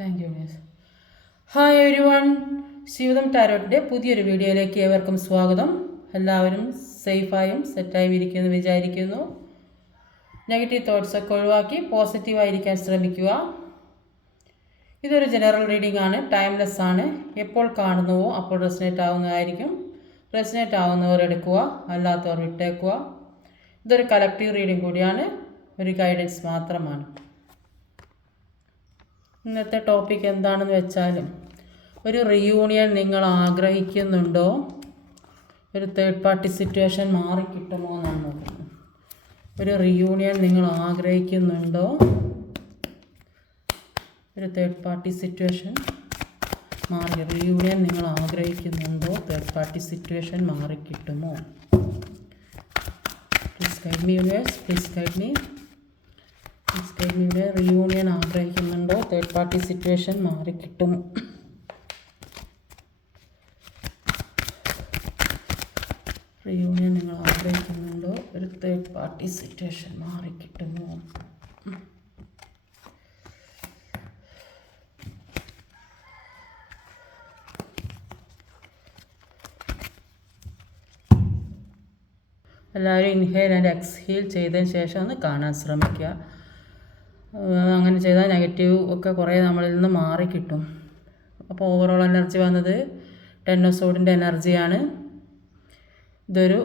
Thank you miss. Hi everyone, Shivadam ടാരോട്ടിൻ്റെ പുതിയൊരു വീഡിയോയിലേക്ക് ഏവർക്കും സ്വാഗതം. എല്ലാവരും സേഫായും സെറ്റായും ഇരിക്കുമെന്ന് വിചാരിക്കുന്നു. നെഗറ്റീവ് തോട്ട്സൊക്കെ ഒഴിവാക്കി പോസിറ്റീവായിരിക്കാൻ ശ്രമിക്കുക. ഇതൊരു ജനറൽ റീഡിംഗ് ആണ്, ടൈംലെസ് ആണ്. എപ്പോൾ കാണുന്നുവോ അപ്പോൾ റെസനേറ്റ് ആവുന്നതായിരിക്കും. റെസനേറ്റ് ആവുന്നവർ എടുക്കുക, അല്ലാത്തവർ വിട്ടേക്കുക. ഇതൊരു കളക്റ്റീവ് റീഡിംഗ് കൂടിയാണ്, ഒരു ഗൈഡൻസ് മാത്രമാണ്. ഇന്നത്തെ ടോപ്പിക് എന്താണെന്ന് വെച്ചാൽ, ഒരു റിയൂണിയൻ നിങ്ങൾ ആഗ്രഹിക്കുന്നുണ്ടോ? ഒരു തേർഡ് പാർട്ടി സിറ്റുവേഷൻ മാറിക്കിട്ടുമോ എന്നാണ് നോക്കുന്നത്. ഒരു റിയൂണിയൻ നിങ്ങൾ ആഗ്രഹിക്കുന്നുണ്ടോ? ഒരു തേർഡ് പാർട്ടി സിറ്റുവേഷൻ റിയൂണിയൻ നിങ്ങൾ ആഗ്രഹിക്കുന്നുണ്ടോ? തേർഡ് പാർട്ടി സിറ്റുവേഷൻ മാറിക്കിട്ടുമോ? Please guide me universe, please guide me. Reunion ആഗ്രഹിക്കുന്നുണ്ടോ? തേർഡ് പാർട്ടി സിറ്റുവേഷൻ മാറിക്കിട്ടും. റിയൂണിയൻ നിങ്ങൾ ആഗ്രഹിക്കുന്നുണ്ടോ? ഒരു തേർഡ് പാർട്ടി സിറ്റുവേഷൻ മാറിക്കിട്ടുമോ? എല്ലാവരും ഇൻഹേൽ ആൻഡ് എക്സ്ഹേൽ ചെയ്തതിന് ശേഷം ഒന്ന് കാണാൻ ശ്രമിക്കുക. അങ്ങനെ ചെയ്താൽ നെഗറ്റീവ് ഒക്കെ കുറേ നമ്മളിൽ നിന്ന് മാറിക്കിട്ടും. അപ്പോൾ ഓവറോൾ എനർജി വന്നത് 10 ഓഫ് സോഡിൻ്റെ എനർജിയാണ്. ഇതൊരു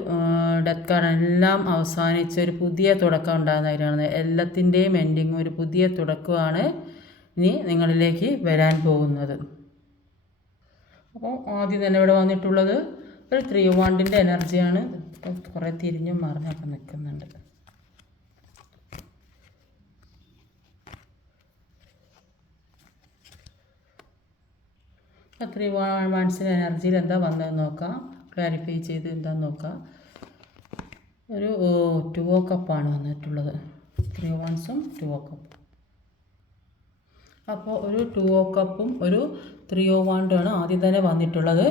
ഡെത്ത് കാർഡ്. എല്ലാം അവസാനിച്ച് ഒരു പുതിയ തുടക്കം ഉണ്ടാകുന്നതായിട്ടാണ്. എല്ലാത്തിൻ്റെയും എൻഡിങ് ഒരു പുതിയ തുടക്കമാണ് ഇനി നിങ്ങളിലേക്ക് വരാൻ പോകുന്നത്. അപ്പോൾ ആദ്യം തന്നെ ഇവിടെ വന്നിട്ടുള്ളത് ഒരു 3 ഓഫ് വാണ്ടിൻ്റെ എനർജിയാണ്. കുറേ തിരിഞ്ഞും മറിഞ്ഞൊക്കെ നിൽക്കുന്നുണ്ട്. 3 വാണ്ട്സിൻ്റെ എനർജിയിൽ എന്താ വന്നതെന്ന് നോക്കാം, ക്ലാരിഫൈ ചെയ്ത് എന്താന്ന് നോക്കാം. ഒരു 2 ഓഫ് കപ്പാണ് വന്നിട്ടുള്ളത്. 3 വാണ്ട്സും 2 ഓഫ് കപ്പും. അപ്പോൾ ഒരു 2 ഓഫ് കപ്പും ഒരു 3 ഓഫ് വാണ്ടുമാണ് ആദ്യം തന്നെ വന്നിട്ടുള്ളത്.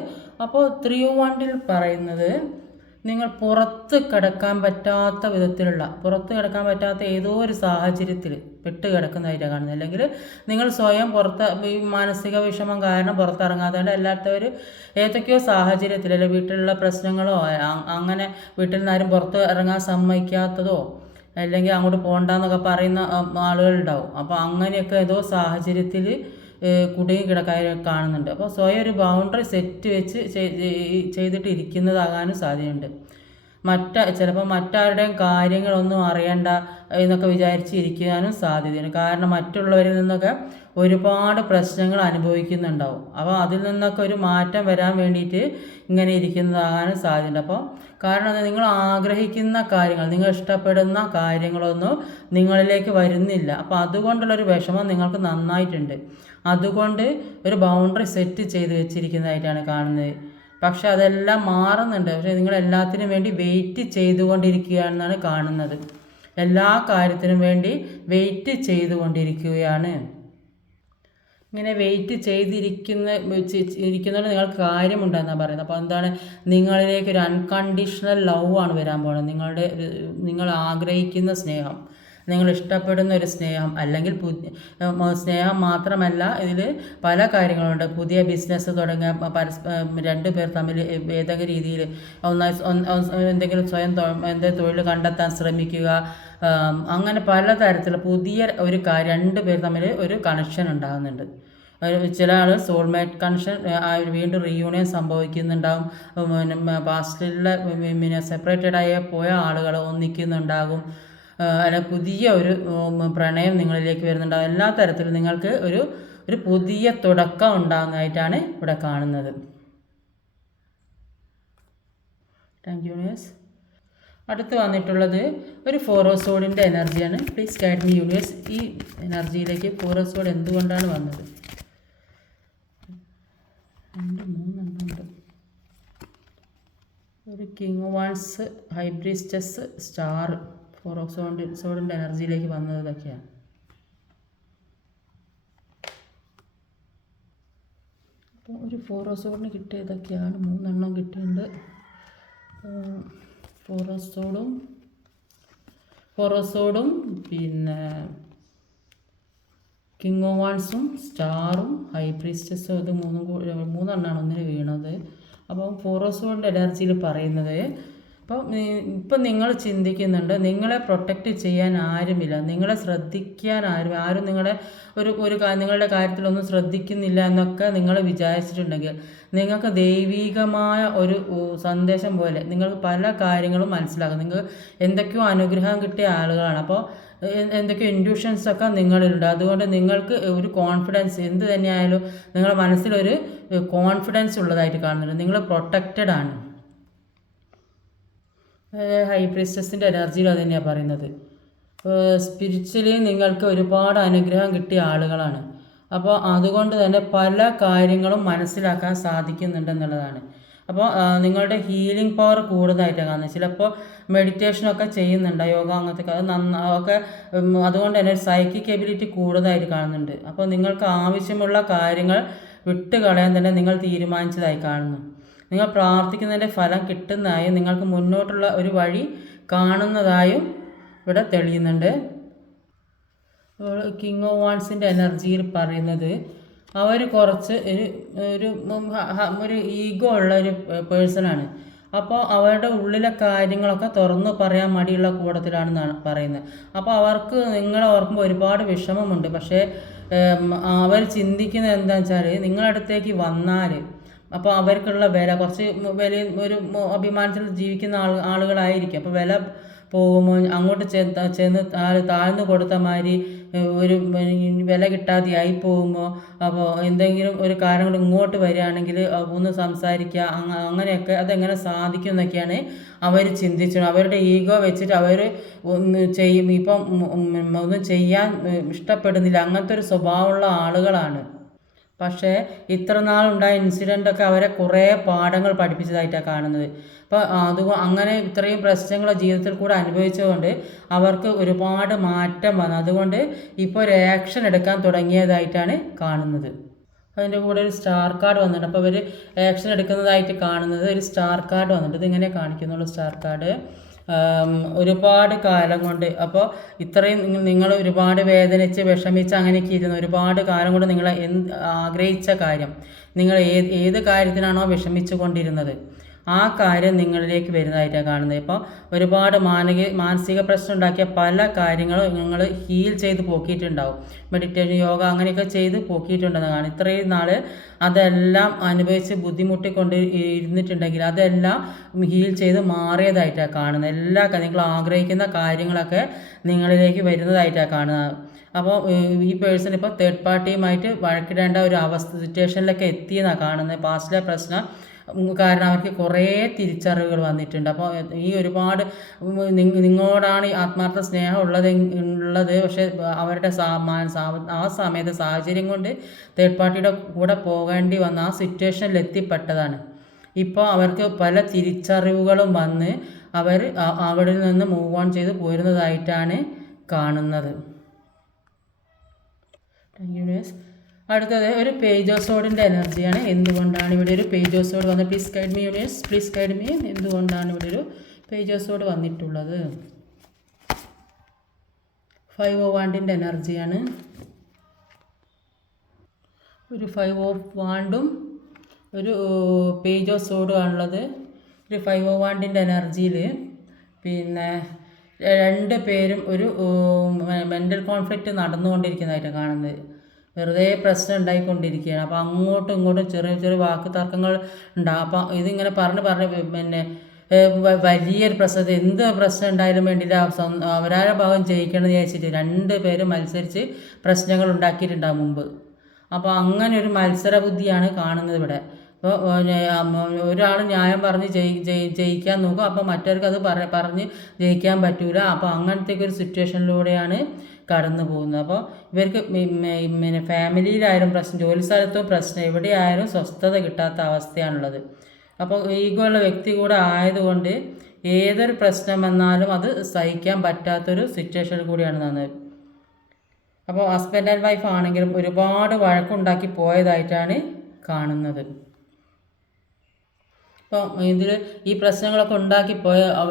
അപ്പോൾ 3 ഓഫ് വാണ്ടിൽ പറയുന്നത്, നിങ്ങൾ പുറത്ത് കിടക്കാൻ പറ്റാത്ത ഏതോ ഒരു സാഹചര്യത്തിൽ പെട്ട് കിടക്കുന്നതായിട്ടാണ് കാണുന്നത്. അല്ലെങ്കിൽ നിങ്ങൾ സ്വയം ഈ മാനസിക വിഷമം കാരണം പുറത്തിറങ്ങാത്തതുകൊണ്ട് എല്ലാത്തവർ ഏതൊക്കെയോ സാഹചര്യത്തിൽ, അല്ലെങ്കിൽ വീട്ടിലുള്ള പ്രശ്നങ്ങളോ അങ്ങനെ വീട്ടിൽ നിന്നാരും പുറത്ത് ഇറങ്ങാൻ സമ്മതിക്കാത്തതോ അല്ലെങ്കിൽ അങ്ങോട്ട് പോകണ്ടെന്നൊക്കെ പറയുന്ന ആളുകളുണ്ടാവും. അപ്പോൾ അങ്ങനെയൊക്കെ ഏതോ സാഹചര്യത്തിൽ കുടുങ്ങി കിടക്കാൻ കാണുന്നുണ്ട്. അപ്പോൾ സ്വയം ഒരു ബൗണ്ടറി സെറ്റ് വെച്ച് ചെയ്തിട്ട് ഇരിക്കുന്നതാകാനും സാധ്യതയുണ്ട്. ചിലപ്പോൾ മറ്റാരുടെയും കാര്യങ്ങളൊന്നും അറിയണ്ട എന്നൊക്കെ വിചാരിച്ചിരിക്കാനും സാധ്യതയുണ്ട്. കാരണം മറ്റുള്ളവരിൽ നിന്നൊക്കെ ഒരുപാട് പ്രശ്നങ്ങൾ അനുഭവിക്കുന്നുണ്ടാവും. അപ്പോൾ അതിൽ നിന്നൊക്കെ ഒരു മാറ്റം വരാൻ വേണ്ടിയിട്ട് ഇങ്ങനെ ഇരിക്കുന്നതാകാനും സാധ്യതയുണ്ട്. അപ്പോൾ കാരണം അത് നിങ്ങൾ ആഗ്രഹിക്കുന്ന കാര്യങ്ങൾ, നിങ്ങൾ ഇഷ്ടപ്പെടുന്ന കാര്യങ്ങളൊന്നും നിങ്ങളിലേക്ക് വരുന്നില്ല. അപ്പോൾ അതുകൊണ്ടുള്ളൊരു വിഷമം നിങ്ങൾക്ക് നന്നായിട്ടുണ്ട്. അതുകൊണ്ട് ഒരു ബൗണ്ടറി സെറ്റ് ചെയ്ത് വെച്ചിരിക്കുന്നതായിട്ടാണ് കാണുന്നത്. പക്ഷെ അതെല്ലാം മാറുന്നുണ്ട്. പക്ഷേ നിങ്ങൾ എല്ലാത്തിനും വേണ്ടി വെയിറ്റ് ചെയ്തുകൊണ്ടിരിക്കുകയാണെന്നാണ് കാണുന്നത്. എല്ലാ കാര്യത്തിനും വേണ്ടി വെയിറ്റ് ചെയ്തുകൊണ്ടിരിക്കുകയാണ്. ഇങ്ങനെ വെയിറ്റ് ഇരിക്കുന്നതുകൊണ്ട് നിങ്ങൾക്ക് കാര്യമുണ്ടെന്നാണ് പറയുന്നത്. അപ്പോൾ എന്താണ്, നിങ്ങളിലേക്ക് ഒരു അൺകണ്ടീഷണൽ ലവ് ആണ് വരാൻ പോകുന്നത്. നിങ്ങൾ ആഗ്രഹിക്കുന്ന സ്നേഹം, നിങ്ങൾ ഇഷ്ടപ്പെടുന്ന ഒരു സ്നേഹം, അല്ലെങ്കിൽ സ്നേഹം മാത്രമല്ല, ഇതിൽ പല കാര്യങ്ങളുണ്ട്. പുതിയ ബിസിനസ് തുടങ്ങുക, രണ്ടുപേർ തമ്മിൽ ഏതെങ്കിലും രീതിയിൽ എന്തെങ്കിലും സ്വയം തൊഴിൽ കണ്ടെത്താൻ ശ്രമിക്കുക. അങ്ങനെ പലതരത്തിലുള്ള പുതിയ ഒരു രണ്ടുപേർ തമ്മിൽ ഒരു കണക്ഷൻ ഉണ്ടാകുന്നുണ്ട്. ചില ആൾ സോൾമേറ്റ് കണക്ഷൻ, വീണ്ടും റീയൂണിയൻ സംഭവിക്കുന്നുണ്ടാകും. പാസ്റ്റിലുള്ള സെപ്പറേറ്റഡ് ആയി പോയ ആളുകൾ ഒന്നിക്കുന്നുണ്ടാകും. അല്ല, പുതിയ ഒരു പ്രണയം നിങ്ങളിലേക്ക് വരുന്നുണ്ടാകും. എല്ലാ തരത്തിലും നിങ്ങൾക്ക് ഒരു പുതിയ തുടക്കം ഉണ്ടാകുന്നതായിട്ടാണ് ഇവിടെ കാണുന്നത്. Thank you universe. അടുത്ത് വന്നിട്ടുള്ളത് ഒരു 4 ഓഫ് സോഡിൻ്റെ എനർജിയാണ്. Please guide me universe. ഈ എനർജിയിലേക്ക് 4 ഓഫ് സോഡ് എന്തുകൊണ്ടാണ് വന്നത്? 2, 3 എണ്ണമുണ്ട്. ഒരു കിങ് വാൺസ്, ഹൈബ്രിസ്റ്റസ്, സ്റ്റാർ. 4 ഓഫ് സോഡിൻ്റെ എനർജിയിലേക്ക് വന്നത് ഇതൊക്കെയാണ്. അപ്പോൾ ഒരു 4 ഓഫ് സോഡിന് കിട്ടിയതൊക്കെയാണ്. 3 എണ്ണം കിട്ടിയിട്ടുണ്ട്. 4 ഓഫ് സോഡും പിന്നെ കിങ് ഓഫ് വാൺസും സ്റ്റാറും ഹൈ പ്രീസ്റ്റസും ഇത് മൂന്നെണ്ണമാണ് ഒന്നിന് വീണത്. അപ്പോൾ ഫോർ ഓഫ് സോഡിൻ്റെ എനർജിയിൽ പറയുന്നത്, ഇപ്പം നിങ്ങൾ ചിന്തിക്കുന്നുണ്ട് നിങ്ങളെ പ്രൊട്ടക്റ്റ് ചെയ്യാൻ ആരുമില്ല, നിങ്ങളെ ശ്രദ്ധിക്കാൻ ആരും നിങ്ങളെ നിങ്ങളുടെ കാര്യത്തിലൊന്നും ശ്രദ്ധിക്കുന്നില്ല എന്നൊക്കെ നിങ്ങൾ വിചാരിച്ചിട്ടുണ്ടെങ്കിൽ നിങ്ങൾക്ക് ദൈവികമായ ഒരു സന്ദേശം പോലെ നിങ്ങൾക്ക് പല കാര്യങ്ങളും മനസ്സിലാകും. നിങ്ങൾക്ക് എന്തൊക്കെയോ അനുഗ്രഹം കിട്ടിയ ആളുകളാണ്. അപ്പോൾ എന്തൊക്കെയോ ഇൻഡ്യൂഷൻസൊക്കെ നിങ്ങളിലുണ്ട്. അതുകൊണ്ട് നിങ്ങൾക്ക് ഒരു കോൺഫിഡൻസ് എന്ത് തന്നെയായാലും നിങ്ങളുടെ മനസ്സിലൊരു കോൺഫിഡൻസ് ഉള്ളതായിട്ട് കാണുന്നുണ്ട്. നിങ്ങൾ പ്രൊട്ടക്റ്റഡ് ആണ്. ഹൈ പ്രീസ്റ്റസിൻ്റെ എനർജിയിൽ അത് തന്നെയാണ് പറയുന്നത്. സ്പിരിച്വലി നിങ്ങൾക്ക് ഒരുപാട് അനുഗ്രഹം കിട്ടിയ ആളുകളാണ്. അപ്പോൾ അതുകൊണ്ട് തന്നെ പല കാര്യങ്ങളും മനസ്സിലാക്കാൻ സാധിക്കുന്നുണ്ടെന്നുള്ളതാണ്. അപ്പോൾ നിങ്ങളുടെ ഹീലിംഗ് പവർ കൂടുതലായിട്ടാണ് കാണുന്നത്. ചിലപ്പോൾ മെഡിറ്റേഷനൊക്കെ ചെയ്യുന്നുണ്ട്, യോഗ അങ്ങനത്തെ ഒക്കെ. അതുകൊണ്ട് തന്നെ സൈക്കിക് എബിലിറ്റി കൂടുതലായിട്ട് കാണുന്നുണ്ട്. അപ്പോൾ നിങ്ങൾക്ക് ആവശ്യമുള്ള കാര്യങ്ങൾ വിട്ട് കളയാൻ തന്നെ നിങ്ങൾ തീരുമാനിച്ചതായി കാണുന്നു. നിങ്ങൾ പ്രാർത്ഥിക്കുന്നതിൻ്റെ ഫലം കിട്ടുന്നതായും നിങ്ങൾക്ക് മുന്നോട്ടുള്ള ഒരു വഴി കാണുന്നതായും ഇവിടെ തെളിയുന്നുണ്ട്. കിങ് ഓഫ് വാൺസിൻ്റെ എനർജിയിൽ പറയുന്നത് അവർ കുറച്ച് ഒരു ഈഗോ ഉള്ള ഒരു പേഴ്സണാണ്. അപ്പോൾ അവരുടെ ഉള്ളിലെ കാര്യങ്ങളൊക്കെ തുറന്നു പറയാൻ മടിയുള്ള കൂട്ടത്തിലാണെന്നാണ് പറയുന്നത്. അപ്പോൾ അവർക്ക് നിങ്ങളെ ഓർക്കുമ്പോൾ ഒരുപാട് വിഷമമുണ്ട്. പക്ഷേ അവർ ചിന്തിക്കുന്നത് എന്താണെന്ന് വെച്ചാൽ നിങ്ങളടുത്തേക്ക് വന്നാൽ അപ്പോൾ അവർക്കുള്ള വില കുറച്ച് വലിയ ഒരു അഭിമാനത്തിൽ ജീവിക്കുന്ന ആളുകളായിരിക്കും. അപ്പോൾ വില പോകുമ്പോൾ അങ്ങോട്ട് ചെന്ന് താഴ്ന്നു കൊടുത്ത മാതിരി ഒരു വില കിട്ടാതെയായി പോകുമ്പോൾ, അപ്പോൾ എന്തെങ്കിലും ഒരു കാര്യം കൊണ്ട് ഇങ്ങോട്ട് വരികയാണെങ്കിൽ ഒന്ന് സംസാരിക്കുക, അങ്ങനെയൊക്കെ അതെങ്ങനെ സാധിക്കും എന്നൊക്കെയാണ് അവർ ചിന്തിച്ചത്. അവരുടെ ഈഗോ വെച്ചിട്ട് അവർ ഇപ്പം ഒന്നും ചെയ്യാൻ ഇഷ്ടപ്പെടുന്നില്ല. അങ്ങനത്തെ ഒരു സ്വഭാവമുള്ള ആളുകളാണ്. പക്ഷേ ഇത്ര നാളുണ്ടായ ഇൻസിഡൻ്റൊക്കെ അവരെ കുറേ പാഠങ്ങൾ പഠിപ്പിച്ചതായിട്ടാണ് കാണുന്നത്. അപ്പോൾ അങ്ങനെ ഇത്രയും പ്രശ്നങ്ങൾ ജീവിതത്തിൽ കൂടെ അനുഭവിച്ചുകൊണ്ട് അവർക്ക് ഒരുപാട് മാറ്റം വന്നു. അതുകൊണ്ട് ഇപ്പോൾ ഒരു ആക്ഷൻ എടുക്കാൻ തുടങ്ങിയതായിട്ടാണ് കാണുന്നത്. അതിൻ്റെ കൂടെ ഒരു സ്റ്റാർ കാർഡ് വന്നിട്ടുണ്ട്. അപ്പോൾ അവർ ആക്ഷൻ എടുക്കുന്നതായിട്ട് കാണുന്നത് ഒരു സ്റ്റാർ കാർഡ് വന്നിട്ട് ഇതിങ്ങനെ കാണിക്കുന്നുള്ളൂ. സ്റ്റാർ കാർഡ് ഒരുപാട് കാലം കൊണ്ട്, അപ്പോൾ ഇത്രയും നിങ്ങൾ ഒരുപാട് വേദനിച്ച് വിഷമിച്ച് അങ്ങനെയൊക്കെ ഇരുന്ന് ഒരുപാട് കാലം കൊണ്ട് നിങ്ങൾ ആഗ്രഹിച്ച കാര്യം, നിങ്ങൾ ഏത് കാര്യത്തിനാണോ വിഷമിച്ചു കൊണ്ടിരുന്നത് ആ കാര്യം നിങ്ങളിലേക്ക് വരുന്നതായിട്ടാണ് കാണുന്നത്. ഇപ്പോൾ ഒരുപാട് മാനസിക പ്രശ്നം ഉണ്ടാക്കിയ പല കാര്യങ്ങളും നിങ്ങൾ ഹീൽ ചെയ്ത് പോക്കിയിട്ടുണ്ടാവും. മെഡിറ്റേഷൻ, യോഗ അങ്ങനെയൊക്കെ ചെയ്ത് പോക്കിയിട്ടുണ്ടെന്ന് കാണും. ഇത്രയും നാൾ അതെല്ലാം അനുഭവിച്ച് ബുദ്ധിമുട്ടിക്കൊണ്ട് ഇരുന്നിട്ടുണ്ടെങ്കിൽ അതെല്ലാം ഹീൽ ചെയ്ത് മാറിയതായിട്ടാണ് കാണുന്നത്. നിങ്ങൾ ആഗ്രഹിക്കുന്ന കാര്യങ്ങളൊക്കെ നിങ്ങളിലേക്ക് വരുന്നതായിട്ടാണ് കാണുന്നത്. അപ്പോൾ ഈ പേഴ്സൺ ഇപ്പോൾ തേർഡ് പാർട്ടിയുമായിട്ട് വഴക്കിടേണ്ട ഒരു സിറ്റുവേഷനിലൊക്കെ എത്തിയെന്നാണ് കാണുന്നത്. പാസ്റ്റിലെ പ്രശ്നം കാരണം അവർക്ക് കുറേ തിരിച്ചറിവുകൾ വന്നിട്ടുണ്ട്. അപ്പോൾ ഈ ഒരുപാട് നിങ്ങളോടാണ് ആത്മാർത്ഥ സ്നേഹം ഉള്ളത്. പക്ഷേ അവരുടെ ആ സമയത്ത് സാഹചര്യം കൊണ്ട് തേർഡ് പാർട്ടിയുടെ കൂടെ പോകേണ്ടി വന്ന ആ സിറ്റുവേഷനിൽ എത്തിപ്പെട്ടതാണ്. ഇപ്പോൾ അവർക്ക് പല തിരിച്ചറിവുകളും വന്ന് അവർ അവിടെ നിന്ന് മൂവ് ഓൺ ചെയ്ത് പോരുന്നതായിട്ടാണ് കാണുന്നത്. Thank you guys. അടുത്തത് ഒരു പേജ് ഓഫ് സോഡിൻ്റെ എനർജിയാണ്. എന്തുകൊണ്ടാണ് ഇവിടെ ഒരു പേജ് ഓഫ് സോഡ് വന്നത്? Please guide me universe, please guide me. എന്തുകൊണ്ടാണ് ഇവിടെ ഒരു പേജ് ഓഫ് സോഡ് വന്നിട്ടുള്ളത്? 5 ഓഫ് വാണ്ടിൻ്റെ എനർജിയാണ്. ഒരു 5 ഓഫ് വാണ്ടും ഒരു പേജ് ഓഫ് സോഡും ആണുള്ളത്. ഒരു 5 ഓഫ് വാണ്ടിൻ്റെ എനർജിയിൽ പിന്നെ 2 പേരും ഒരു മെൻ്റൽ കോൺഫ്ലിക്റ്റ് നടന്നുകൊണ്ടിരിക്കുന്നതായിട്ടാണ് കാണുന്നത്. വെറുതെ പ്രശ്നം ഉണ്ടായിക്കൊണ്ടിരിക്കുകയാണ്. അപ്പോൾ അങ്ങോട്ടും ഇങ്ങോട്ടും ചെറിയ ചെറിയ വാക്ക് തർക്കങ്ങൾ ഉണ്ടാകും. അപ്പോൾ ഇതിങ്ങനെ പറഞ്ഞ് പിന്നെ വലിയൊരു പ്രശ്നം, എന്ത് പ്രശ്നം ഉണ്ടായാലും വേണ്ടിയിട്ട് അവരാരുടെ ഭാഗം ജയിക്കണം എന്ന് വിചാരിച്ചിട്ട് 2 പേരും മത്സരിച്ച് പ്രശ്നങ്ങൾ ഉണ്ടാക്കിയിട്ടുണ്ടാകും മുമ്പ്. അപ്പോൾ അങ്ങനെ ഒരു മത്സര ബുദ്ധിയാണ് കാണുന്നത് ഇവിടെ. അപ്പോൾ ഒരാൾ ന്യായം പറഞ്ഞ് ജയിക്കാൻ നോക്കും, അപ്പോൾ മറ്റവർക്ക് അത് പറഞ്ഞ് ജയിക്കാൻ പറ്റൂല. അപ്പോൾ അങ്ങനത്തെ ഒരു സിറ്റുവേഷനിലൂടെയാണ് കടന്നു പോകുന്നത്. അപ്പോൾ ഇവർക്ക് പിന്നെ ഫാമിലിയിലായാലും പ്രശ്നം, ജോലി സ്ഥലത്തും പ്രശ്നം, എവിടെയായാലും സ്വസ്ഥത കിട്ടാത്ത അവസ്ഥയാണുള്ളത്. അപ്പോൾ ഈഗോ ഉള്ള വ്യക്തി കൂടെ ആയതുകൊണ്ട് ഏതൊരു പ്രശ്നം വന്നാലും അത് സഹിക്കാൻ പറ്റാത്തൊരു സിറ്റുവേഷനിൽ കൂടിയാണ് നടന്നത്. അപ്പോൾ ഹസ്ബൻഡ് ആൻഡ് വൈഫ് ആണെങ്കിലും ഒരുപാട് വഴക്കുണ്ടാക്കി പോയതായിട്ടാണ് കാണുന്നത്. ഇപ്പം ഇതിൽ ഈ പ്രശ്നങ്ങളൊക്കെ ഉണ്ടാക്കി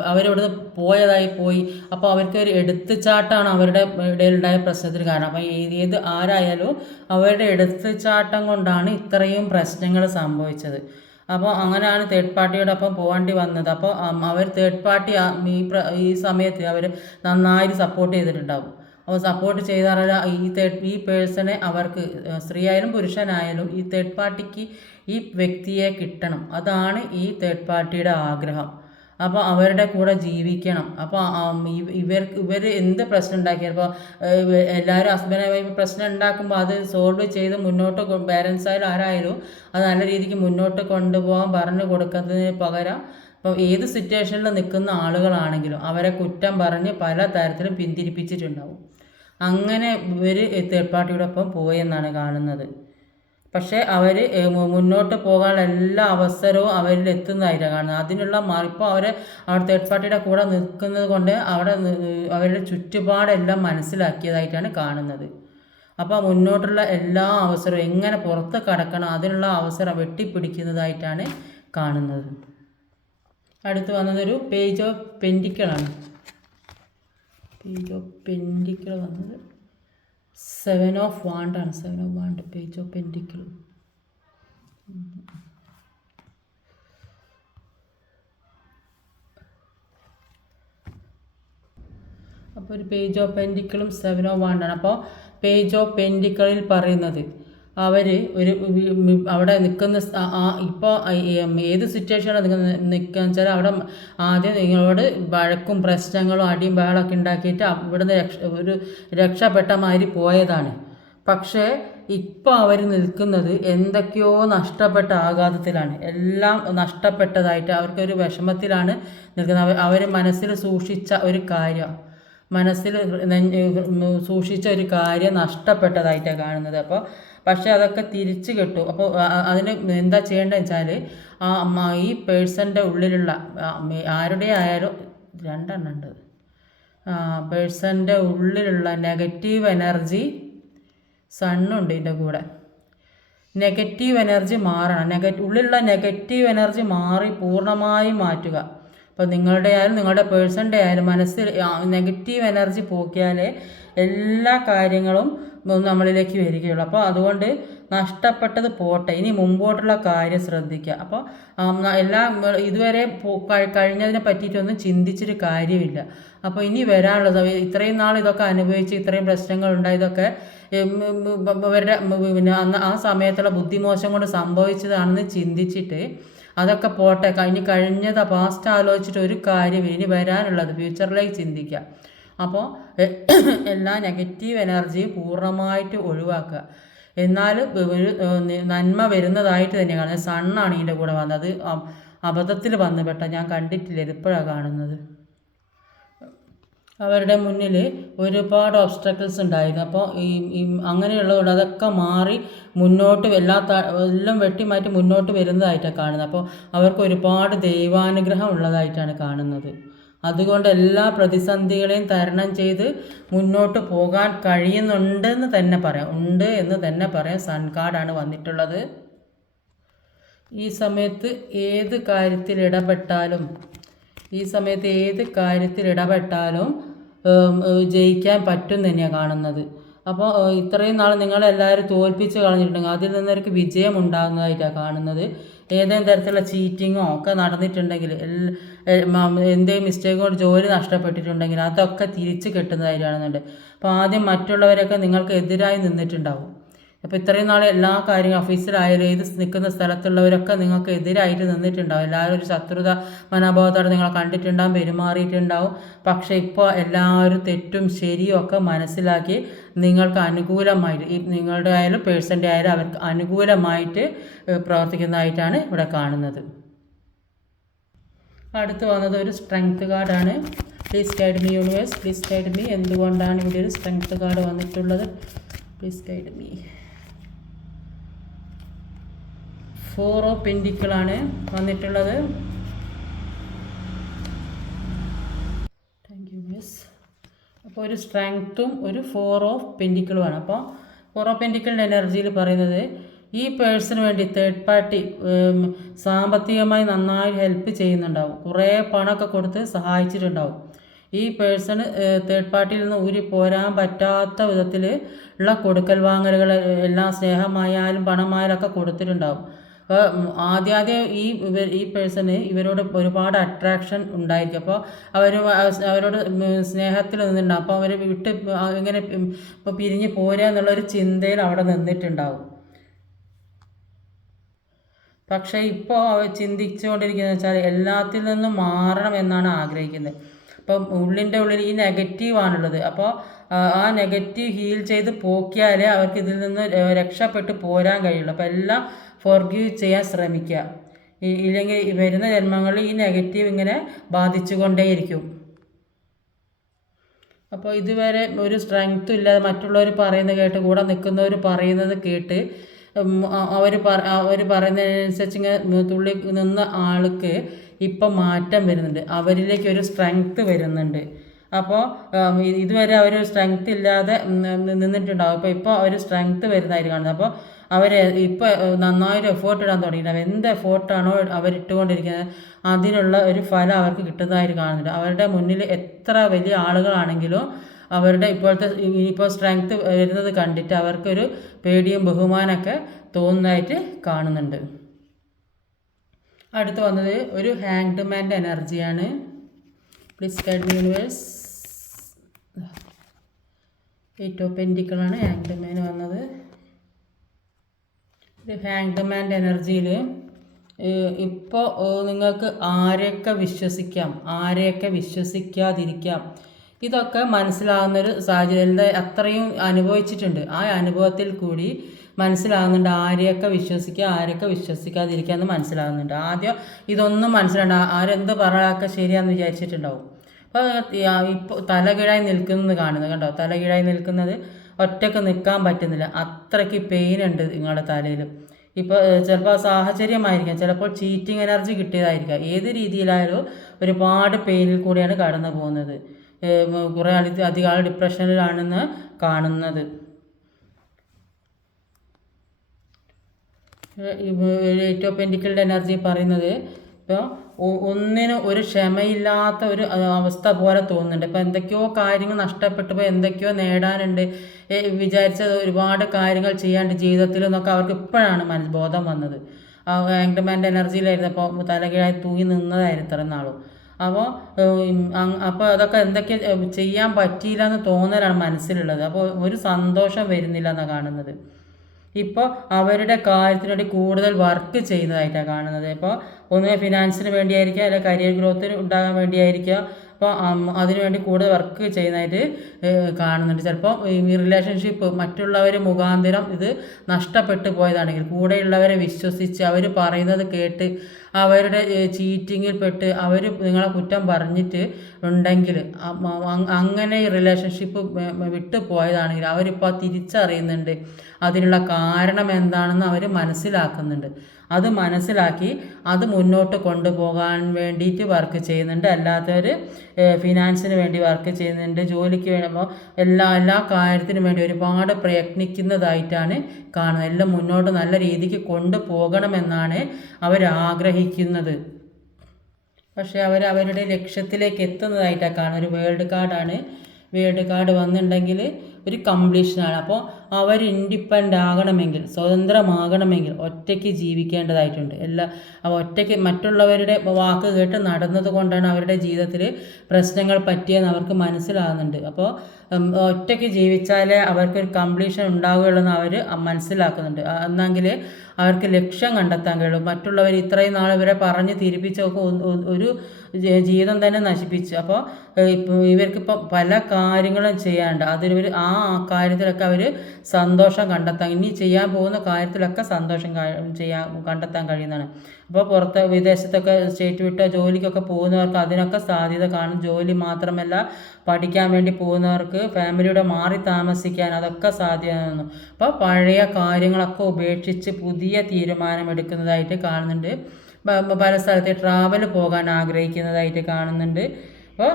അവരിവിടുന്ന് പോയതായി പോയി. അപ്പോൾ അവർക്കൊരു എടുത്തുചാട്ടമാണ് അവരുടെ ഇടയിലുണ്ടായ പ്രശ്നത്തിന് കാരണം. അപ്പം ഏത് ആരായാലും അവരുടെ എടുത്തുചാട്ടം കൊണ്ടാണ് ഇത്രയും പ്രശ്നങ്ങൾ സംഭവിച്ചത്. അപ്പോൾ അങ്ങനെയാണ് തേർഡ് പാർട്ടിയോടൊപ്പം പോകേണ്ടി വന്നത്. അപ്പോൾ അവർ തേർഡ് പാർട്ടി ഈ സമയത്ത് അവർ നന്നായിട്ട് സപ്പോർട്ട് ചെയ്തിട്ടുണ്ടാവും. അപ്പോൾ സപ്പോർട്ട് ചെയ്താൽ ഈ പേഴ്സണെ അവർക്ക് സ്ത്രീ ആയാലും പുരുഷനായാലും ഈ തേർഡ് പാർട്ടിക്ക് ഈ വ്യക്തിയെ കിട്ടണം. അതാണ് ഈ തേർഡ് പാർട്ടിയുടെ ആഗ്രഹം. അപ്പോൾ അവരുടെ കൂടെ ജീവിക്കണം. അപ്പോൾ ഇവർ എന്ത് പ്രശ്നം ഉണ്ടാക്കിയപ്പോൾ എല്ലാവരും ഹസ്ബൻഡ് വൈഫ് പ്രശ്നം ഉണ്ടാക്കുമ്പോൾ അത് സോൾവ് ചെയ്ത് മുന്നോട്ട് പേരൻസ് ആയാലും ആരായാലും അത് നല്ല രീതിക്ക് മുന്നോട്ട് കൊണ്ടുപോകാൻ പറഞ്ഞു കൊടുക്കുന്നതിന് പകരം ഇപ്പോൾ ഏത് സിറ്റുവേഷനിൽ നിൽക്കുന്ന ആളുകളാണെങ്കിലും അവരെ കുറ്റം പറഞ്ഞ് പല തരത്തിലും പിന്തിരിപ്പിച്ചിട്ടുണ്ടാവും. അങ്ങനെ ഇവർ തേർഡ് പാർട്ടിയോടൊപ്പം പോയെന്നാണ് കാണുന്നത്. പക്ഷേ അവർ മുന്നോട്ട് പോകാനുള്ള എല്ലാ അവസരവും അവരിൽ എത്തുന്നതായിട്ടാണ് കാണുന്നത്. അതിനുള്ള ഇപ്പോൾ അവർ തേർഡ് പാർട്ടിയുടെ കൂടെ നിൽക്കുന്നത് കൊണ്ട് അവരുടെ ചുറ്റുപാടെല്ലാം മനസ്സിലാക്കിയതായിട്ടാണ് കാണുന്നത്. അപ്പോൾ മുന്നോട്ടുള്ള എല്ലാ അവസരവും എങ്ങനെ പുറത്ത് കടക്കണം അതിനുള്ള അവസരം വെട്ടിപ്പിടിക്കുന്നതായിട്ടാണ് കാണുന്നത്. അടുത്ത് വന്നതൊരു പേജ് ഓഫ് പെൻഡിക്കിളാണ്. പേജ് ഓഫ് പെൻഡിക്കിൾ വന്നത് 7 ഓഫ് വാണ്ടാണ്. 7 of wand, page of pentacle. അപ്പോൾ ഒരു പേജ് ഓഫ് പെൻഡിക്കിളും 7 ഓഫ് വാണ്ടാണ്. അപ്പോൾ പേജ് ഓഫ് പെൻഡിക്കിളിൽ പറയുന്നത് അവർ അവിടെ നിൽക്കുന്ന ഇപ്പോൾ ഏത് സിറ്റുവേഷനാണ് നിൽക്കുക വെച്ചാൽ അവിടെ ആദ്യം നിങ്ങളോട് വഴക്കും പ്രശ്നങ്ങളും അടിയും ബഹളമൊക്കെ ഉണ്ടാക്കിയിട്ട് ഇവിടുന്ന് രക്ഷപ്പെട്ട മാതിരി പോയതാണ്. പക്ഷേ ഇപ്പോൾ അവർ നിൽക്കുന്നത് എന്തൊക്കെയോ നഷ്ടപ്പെട്ട ആഘാതത്തിലാണ്. എല്ലാം നഷ്ടപ്പെട്ടതായിട്ട് അവർക്കൊരു വിഷമത്തിലാണ് നിൽക്കുന്നത്. അവർ മനസ്സിൽ സൂക്ഷിച്ച ഒരു കാര്യം നഷ്ടപ്പെട്ടതായിട്ടാണ് കാണുന്നത്. അപ്പോൾ പക്ഷേ അതൊക്കെ തിരിച്ചു കിട്ടും. അപ്പോൾ അതിന് എന്താ ചെയ്യേണ്ടതെന്ന് വെച്ചാൽ ഈ പേഴ്സൻ്റെ ഉള്ളിലുള്ള ആരുടെ ആയാലും 2 ഉണ്ട്. പേഴ്സൻ്റെ ഉള്ളിലുള്ള നെഗറ്റീവ് എനർജി സണ്ണുണ്ട് ഇതിൻ്റെ കൂടെ. നെഗറ്റീവ് എനർജി മാറണം. ഉള്ളിലുള്ള നെഗറ്റീവ് എനർജി മാറി പൂർണ്ണമായും മാറ്റുക. അപ്പോൾ നിങ്ങളുടെ ആയാലും നിങ്ങളുടെ പേഴ്സൻ്റെ ആയാലും മനസ്സിൽ നെഗറ്റീവ് എനർജി പോക്കിയാലേ എല്ലാ കാര്യങ്ങളും നമ്മളിലേക്ക് വരികയുള്ളൂ. അപ്പോൾ അതുകൊണ്ട് നഷ്ടപ്പെട്ടത് പോട്ടെ, ഇനി മുമ്പോട്ടുള്ള കാര്യം ശ്രദ്ധിക്കുക. അപ്പോൾ ഇതുവരെ കഴിഞ്ഞതിനെ പറ്റിയിട്ടൊന്നും ചിന്തിച്ചിട്ട് കാര്യമില്ല. അപ്പോൾ ഇനി വരാനുള്ളത് ഇത്രയും നാൾ ഇതൊക്കെ അനുഭവിച്ച് ഇത്രയും പ്രശ്നങ്ങളുണ്ടായതൊക്കെ ഇവരുടെ ആ സമയത്തുള്ള ബുദ്ധിമോശം കൊണ്ട് സംഭവിച്ചതാണെന്ന് ചിന്തിച്ചിട്ട് അതൊക്കെ പോട്ടെ, കഴിഞ്ഞത് പാസ്റ്റ് ആലോചിച്ചിട്ട് ഒരു കാര്യം ഇനി വരാനുള്ളത് ഫ്യൂച്ചറിലേക്ക് ചിന്തിക്കുക. അപ്പോൾ എല്ലാ നെഗറ്റീവ് എനർജിയും പൂർണ്ണമായിട്ട് ഒഴിവാക്കുക. എന്നാലും ഒരു നന്മ വരുന്നതായിട്ട് തന്നെ കാണുന്നത്. സണ്ണാണ് ഇതിൻ്റെ കൂടെ വന്നത്. അബദ്ധത്തിൽ വന്നുപെട്ട ഞാൻ കണ്ടിട്ടില്ല, ഇപ്പോഴാണ് കാണുന്നത്. അവരുടെ മുന്നിൽ ഒരുപാട് ഒബ്സ്റ്റക്കിൾസ് ഉണ്ടായിരുന്നു. അപ്പോൾ അങ്ങനെയുള്ളതുകൊണ്ട് അതൊക്കെ മാറി മുന്നോട്ട് എല്ലാം വെട്ടിമാറ്റി മുന്നോട്ട് വരുന്നതായിട്ടാണ് കാണുന്നത്. അപ്പോൾ അവർക്ക് ഒരുപാട് ദൈവാനുഗ്രഹം ഉള്ളതായിട്ടാണ് കാണുന്നത്. അതുകൊണ്ട് എല്ലാ പ്രതിസന്ധികളെയും തരണം ചെയ്ത് മുന്നോട്ട് പോകാൻ കഴിയുന്നുണ്ടെന്ന് തന്നെ പറയാം. സൺ കാർഡാണ് വന്നിട്ടുള്ളത്. ഈ സമയത്ത് ഏത് കാര്യത്തിൽ ഇടപെട്ടാലും ജയിക്കാൻ പറ്റും തന്നെയാണ് കാണുന്നത്. അപ്പോൾ ഇത്രയും നാൾ നിങ്ങളെല്ലാവരും തോൽപ്പിച്ച് കളഞ്ഞിട്ടുണ്ടെങ്കിൽ അതിൽ നിന്നവർക്ക് വിജയം ഉണ്ടാകുന്നതായിട്ടാണ് കാണുന്നത്. ഏതെങ്കിലും തരത്തിലുള്ള ചീറ്റിങ്ങോ ഒക്കെ നടന്നിട്ടുണ്ടെങ്കിൽ എന്തെങ്കിലും മിസ്റ്റേക്ക് കൊണ്ട് ജോലി നഷ്ടപ്പെട്ടിട്ടുണ്ടെങ്കിൽ അതൊക്കെ തിരിച്ച് കിട്ടുന്നതായിട്ട് കാണുന്നുണ്ട്. അപ്പോൾ ആദ്യം മറ്റുള്ളവരൊക്കെ നിങ്ങൾക്ക് എതിരായി നിന്നിട്ടുണ്ടാവും. അപ്പോൾ ഇത്രയും നാൾ എല്ലാ കാര്യങ്ങളും ഓഫീസിലായാലും ഏത് നിൽക്കുന്ന സ്ഥലത്തുള്ളവരൊക്കെ നിങ്ങൾക്ക് എതിരായിട്ട് നിന്നിട്ടുണ്ടാവും. എല്ലാവരും ഒരു ശത്രുത മനോഭാവത്തോടെ നിങ്ങളെ കണ്ടിട്ടുണ്ടാവും, പെരുമാറിയിട്ടുണ്ടാവും. പക്ഷേ ഇപ്പോൾ എല്ലാവരും തെറ്റും ശരിയും ഒക്കെ മനസ്സിലാക്കി നിങ്ങൾക്ക് അനുകൂലമായിട്ട് നിങ്ങളുടെ ആയാലും പേഴ്സൻ്റെ ആയാലും അവർക്ക് അനുകൂലമായിട്ട് പ്രവർത്തിക്കുന്നതായിട്ടാണ് ഇവിടെ കാണുന്നത്. അടുത്ത് വന്നത് ഒരു സ്ട്രെങ്ത് കാർഡാണ്. Please guide me universe, please guide me. എന്തുകൊണ്ടാണ് ഇവിടെ ഒരു സ്ട്രെങ്ത് കാർഡ് വന്നിട്ടുള്ളത്? Please guide me. 4 ഓഫ് പെൻഡിക്കിളാണ് വന്നിട്ടുള്ളത്. Thank you miss. അപ്പോൾ ഒരു സ്ട്രെങ്ത്തും ഒരു 4 ഓഫ് പെൻഡിക്കിളുമാണ്. അപ്പോൾ 4 ഓഫ് പെൻഡിക്കിളിൻ്റെ എനർജിയിൽ പറയുന്നത് ഈ പേഴ്സണിന് വേണ്ടി തേർഡ് പാർട്ടി സാമ്പത്തികമായി നന്നായി ഹെൽപ്പ് ചെയ്യുന്നുണ്ടാവും, കുറേ പണമൊക്കെ കൊടുത്ത് സഹായിച്ചിട്ടുണ്ടാവും. ഈ പേഴ്സണ് തേർഡ് പാർട്ടിയിൽ നിന്ന് ഊരി പോരാൻ പറ്റാത്ത വിധത്തിൽ ഉള്ള കൊടുക്കൽ വാങ്ങലുകൾ എല്ലാം സ്നേഹമായാലും പണമായാലും ഒക്കെ കൊടുത്തിട്ടുണ്ടാവും. അപ്പോൾ ആദ്യം ഈ പേഴ്സണ് ഇവരോട് ഒരുപാട് അട്രാക്ഷൻ ഉണ്ടായിരിക്കും. അപ്പോൾ അവരോട് സ്നേഹത്തിൽ നിന്നിട്ടുണ്ടാവും. അപ്പോൾ അവർ വിട്ട് ഇങ്ങനെ ഇപ്പോൾ പിരിഞ്ഞ് പോരുക എന്നുള്ളൊരു ചിന്തയിൽ അവിടെ നിന്നിട്ടുണ്ടാവും. പക്ഷേ ഇപ്പോൾ അവർ ചിന്തിച്ചുകൊണ്ടിരിക്കുന്നത് വെച്ചാൽ എല്ലാത്തിൽ നിന്നും മാറണം എന്നാണ് ആഗ്രഹിക്കുന്നത്. അപ്പം ഉള്ളിൻ്റെ ഉള്ളിൽ ഈ നെഗറ്റീവാണുള്ളത്. അപ്പോൾ ആ നെഗറ്റീവ് ഹീൽ ചെയ്ത് പോക്കിയാലേ അവർക്ക് ഇതിൽ നിന്ന് രക്ഷപ്പെട്ട് പോരാൻ കഴിയുള്ളൂ. അപ്പോൾ എല്ലാം ഫോർഗീവ് ചെയ്യാൻ ശ്രമിക്കുക. ഇല്ലെങ്കിൽ വരുന്ന ജന്മങ്ങളിൽ ഈ നെഗറ്റീവ് ഇങ്ങനെ ബാധിച്ചു കൊണ്ടേയിരിക്കും. അപ്പോൾ ഇതുവരെ ഒരു സ്ട്രെങ്ത്തും ഇല്ലാതെ മറ്റുള്ളവർ പറയുന്നത് കേട്ട് കൂടെ നിൽക്കുന്നവർ പറയുന്നത് കേട്ട് അവർ പറയുന്നതിനനുസരിച്ച് ഇങ്ങനെ തുള്ളി നിന്ന ആൾക്ക് ഇപ്പം മാറ്റം വരുന്നുണ്ട്, അവരിലേക്ക് ഒരു സ്ട്രെങ്ത്ത് വരുന്നുണ്ട്. അപ്പോൾ ഇതുവരെ അവർ സ്ട്രെങ്ത്ത് ഇല്ലാതെ നിന്നിട്ടുണ്ടാവും. ഇപ്പോൾ അവർ സ്ട്രെങ്ത്ത് വരുന്നതായിട്ട് കാണുന്നത്. അപ്പോൾ അവർ ഇപ്പോൾ നന്നായൊരു എഫേർട്ട് ഇടാൻ തുടങ്ങിയിട്ടുണ്ട്. എന്ത് എഫേർട്ടാണോ അവരിട്ടുകൊണ്ടിരിക്കുന്നത് അതിനുള്ള ഒരു ഫലം അവർക്ക് കിട്ടുന്നതായിട്ട് കാണുന്നുണ്ട്. അവരുടെ മുന്നിൽ എത്ര വലിയ ആളുകളാണെങ്കിലും അവരുടെ ഇപ്പോൾ സ്ട്രെങ്ത്ത് വരുന്നത് കണ്ടിട്ട് അവർക്കൊരു പേടിയും ബഹുമാനമൊക്കെ തോന്നുന്നതായിട്ട് കാണുന്നുണ്ട്. അടുത്ത് വന്നത് ഒരു ഹാങ്ഡ് മാൻ്റെ എനർജിയാണ്. Please guide me universe. 8 of പെന്റിക്കിളാണ് ഹാങ്ഡ് മാൻ വന്നത്. ഒരു ഹാങ്ഡ് മാൻ്റെ എനർജിയിൽ ഇപ്പോൾ നിങ്ങൾക്ക് ആരെയൊക്കെ വിശ്വസിക്കാം, ആരെയൊക്കെ വിശ്വസിക്കാതിരിക്കാം, ഇതൊക്കെ മനസ്സിലാകുന്നൊരു സാഹചര്യം. അത്രയും അനുഭവിച്ചിട്ടുണ്ട്. ആ അനുഭവത്തിൽ കൂടി മനസ്സിലാകുന്നുണ്ട് ആരെയൊക്കെ വിശ്വസിക്കുക, ആരെയൊക്കെ വിശ്വസിക്കാതിരിക്കുക എന്ന് മനസ്സിലാകുന്നുണ്ട്. ആദ്യം ഇതൊന്നും മനസ്സിലാണ്ട് ആരെന്ത് പറയാനൊക്കെ ശരിയാണെന്ന് വിചാരിച്ചിട്ടുണ്ടാവും. അപ്പോൾ ഇപ്പോൾ തലകീഴായി നിൽക്കുന്നത് കാണുന്നത് കണ്ടോ, തലകീഴായി നിൽക്കുന്നത്, ഒറ്റയ്ക്ക് നിൽക്കാൻ പറ്റുന്നില്ല, അത്രയ്ക്ക് പെയിൻ ഉണ്ട് നിങ്ങളുടെ തലയിൽ. ഇപ്പോൾ ചിലപ്പോൾ സാഹചര്യമായിരിക്കാം, ചിലപ്പോൾ ചീറ്റിംഗ് എനർജി കിട്ടിയതായിരിക്കാം. ഏത് രീതിയിലായാലും ഒരുപാട് പെയിനിൽ കൂടിയാണ് കടന്നു പോകുന്നത്. കുറേ അധികം ആൾ ഡിപ്രഷനിലാണെന്ന് കാണുന്നത്. 8 ഓഫ് പെന്റിക്കിളുടെ എനർജി പറയുന്നത് ഇപ്പോൾ ഒന്നിനും ഒരു ക്ഷമയില്ലാത്ത ഒരു അവസ്ഥ പോലെ തോന്നുന്നുണ്ട്. ഇപ്പോൾ എന്തൊക്കെയോ കാര്യങ്ങൾ നഷ്ടപ്പെട്ടപ്പോൾ എന്തൊക്കെയോ നേടാനുണ്ട്, വിചാരിച്ചത് ഒരുപാട് കാര്യങ്ങൾ ചെയ്യാണ്ട് ജീവിതത്തിൽ എന്നൊക്കെ അവർക്ക് ഇപ്പോഴാണ് ബോധം വന്നത്. ഹാങ്ഡ് മാൻ്റെ എനർജിയിലായിരുന്നു. അപ്പോൾ തലകീഴായി തൂങ്ങി നിന്നതായിരുന്നു ഇത്ര നാളും. അപ്പോൾ അതൊക്കെ എന്തൊക്കെ ചെയ്യാൻ പറ്റിയില്ല എന്ന് തോന്നലാണ് മനസ്സിലുള്ളത്. അപ്പോൾ ഒരു സന്തോഷം വരുന്നില്ല എന്നാണ് കാണുന്നത്. ഇപ്പോൾ അവരുടെ കാര്യത്തിന് വേണ്ടി കൂടുതൽ വർക്ക് ചെയ്യുന്നതായിട്ടാണ് കാണുന്നത്. ഇപ്പോൾ ഒന്ന് ഫിനാൻസിന് വേണ്ടിയായിരിക്കുക, അല്ലെങ്കിൽ കരിയർ ഗ്രോത്തിന് ഉണ്ടാകാൻ വേണ്ടിയായിരിക്കുക. അപ്പോൾ അതിനുവേണ്ടി കൂടുതൽ വർക്ക് ചെയ്യുന്നതായിട്ട് കാണുന്നുണ്ട്. ചിലപ്പോൾ ഈ റിലേഷൻഷിപ്പ് മറ്റുള്ളവർ മുഖാന്തരം ഇത് നഷ്ടപ്പെട്ടു പോയതാണെങ്കിൽ, കൂടെയുള്ളവരെ വിശ്വസിച്ച് അവർ പറയുന്നത് കേട്ട് അവരുടെ ചീറ്റിങ്ങിൽ പെട്ട് അവർ നിങ്ങളെ കുറ്റം പറഞ്ഞിട്ട് ഉണ്ടെങ്കിൽ, അങ്ങനെ ഈ റിലേഷൻഷിപ്പ് വിട്ടു പോയതാണെങ്കിൽ അവരിപ്പോൾ തിരിച്ചറിയുന്നുണ്ട് അതിനുള്ള കാരണം എന്താണെന്ന് അവർ മനസ്സിലാക്കുന്നുണ്ട്. അത് മനസ്സിലാക്കി അത് മുന്നോട്ട് കൊണ്ടുപോകാൻ വേണ്ടിയിട്ട് വർക്ക് ചെയ്യുന്നുണ്ട്. അല്ലാത്തവർ ഫിനാൻസിന് വേണ്ടി വർക്ക് ചെയ്യുന്നുണ്ട്, ജോലിക്ക് വേണ്ടുമ്പോൾ എല്ലാ കാര്യത്തിനും വേണ്ടി ഒരുപാട് പ്രയത്നിക്കുന്നതായിട്ടാണ് കാണുന്നത്. എല്ലാം മുന്നോട്ട് നല്ല രീതിക്ക് കൊണ്ടുപോകണമെന്നാണ് അവരാഗ്രഹിക്കുന്നത്. പക്ഷേ അവരുടെ ലക്ഷ്യത്തിലേക്ക് എത്തുന്നതായിട്ടാണ് കാണുന്നത്. ഒരു വേൾഡ് കാർഡാണ്. വേൾഡ് കാർഡ് വന്നിട്ടുണ്ടെങ്കിൽ ഒരു കംപ്ലീഷനാണ്. അപ്പോൾ അവർ ഇൻഡിപെൻഡൻ്റ് ആകണമെങ്കിൽ, സ്വതന്ത്രമാകണമെങ്കിൽ ഒറ്റയ്ക്ക് ജീവിക്കേണ്ടതായിട്ടുണ്ട്. അപ്പോൾ ഒറ്റയ്ക്ക് മറ്റുള്ളവരുടെ വാക്ക് കേട്ട് നടന്നത് കൊണ്ടാണ് അവരുടെ ജീവിതത്തിൽ പ്രശ്നങ്ങൾ പറ്റിയെന്ന് അവർക്ക് മനസ്സിലാകുന്നുണ്ട്. അപ്പോൾ ഒറ്റയ്ക്ക് ജീവിച്ചാലേ അവർക്കൊരു കംപ്ലീഷൻ ഉണ്ടാവുകയുള്ളൂ എന്ന് അവർ മനസ്സിലാക്കുന്നുണ്ട്. എന്നെങ്കിൽ അവർക്ക് ലക്ഷ്യം കണ്ടെത്താൻ കഴിയും. മറ്റുള്ളവർ ഇത്രയും നാൾ ഇവരെ പറഞ്ഞ് തിരിപ്പിച്ചൊക്കെ ഒരു ജീവിതം തന്നെ നശിപ്പിച്ചു. അപ്പോൾ ഇവർക്കിപ്പോൾ പല കാര്യങ്ങളും ചെയ്യാനുണ്ട്. അതിൽ ആ കാര്യത്തിലൊക്കെ അവർ സന്തോഷം കണ്ടെത്താൻ, ഇനി ചെയ്യാൻ പോകുന്ന കാര്യത്തിലൊക്കെ സന്തോഷം കണ്ടെത്താൻ കഴിയുന്നതാണ്. അപ്പോൾ പുറത്ത് വിദേശത്തൊക്കെ സ്റ്റേറ്റ് വിട്ടോ ജോലിക്കൊക്കെ പോകുന്നവർക്ക് അതിനൊക്കെ സാധ്യത കാണും. ജോലി മാത്രമല്ല, പഠിക്കാൻ വേണ്ടി പോകുന്നവർക്ക് ഫാമിലിയുടെ മാറി താമസിക്കാൻ അതൊക്കെ സാധ്യതയാണ്. അപ്പോൾ പഴയ കാര്യങ്ങളൊക്കെ ഉപേക്ഷിച്ച് പുതിയ തീരുമാനമെടുക്കുന്നതായിട്ട് കാണുന്നുണ്ട്. പല സ്ഥലത്ത് ട്രാവൽ പോകാൻ ആഗ്രഹിക്കുന്നതായിട്ട് കാണുന്നുണ്ട്. അപ്പോൾ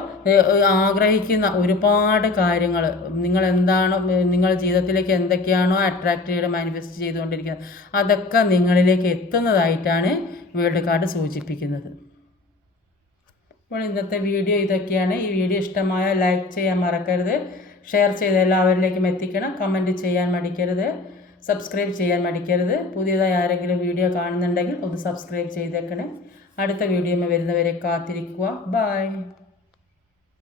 ആഗ്രഹിക്കുന്ന ഒരുപാട് കാര്യങ്ങൾ നിങ്ങൾ എന്താണോ നിങ്ങളുടെ ജീവിതത്തിലേക്ക് എന്തൊക്കെയാണോ അട്രാക്റ്റ് ചെയ്ത് മാനിഫെസ്റ്റ് ചെയ്തുകൊണ്ടിരിക്കുന്നത് അതൊക്കെ നിങ്ങളിലേക്ക് എത്തുന്നതായിട്ടാണ് വേൾഡ് കാർഡ് സൂചിപ്പിക്കുന്നത്. അപ്പോൾ ഇന്നത്തെ വീഡിയോ ഇതൊക്കെയാണ്. ഈ വീഡിയോ ഇഷ്ടമായ ലൈക്ക് ചെയ്യാൻ മറക്കരുത്, ഷെയർ ചെയ്ത് എല്ലാവരിലേക്കും എത്തിക്കണം, കമൻറ്റ് ചെയ്യാൻ മടിക്കരുത്, സബ്സ്ക്രൈബ് ചെയ്യാൻ മടിക്കരുത്. പുതിയതായി ആരെങ്കിലും വീഡിയോ കാണുന്നുണ്ടെങ്കിൽ ഒന്ന് സബ്സ്ക്രൈബ് ചെയ്തേക്കണേ. അടുത്ത വീഡിയോയിൽ വരുന്നവരെ കാത്തിരിക്കുക. ബൈ.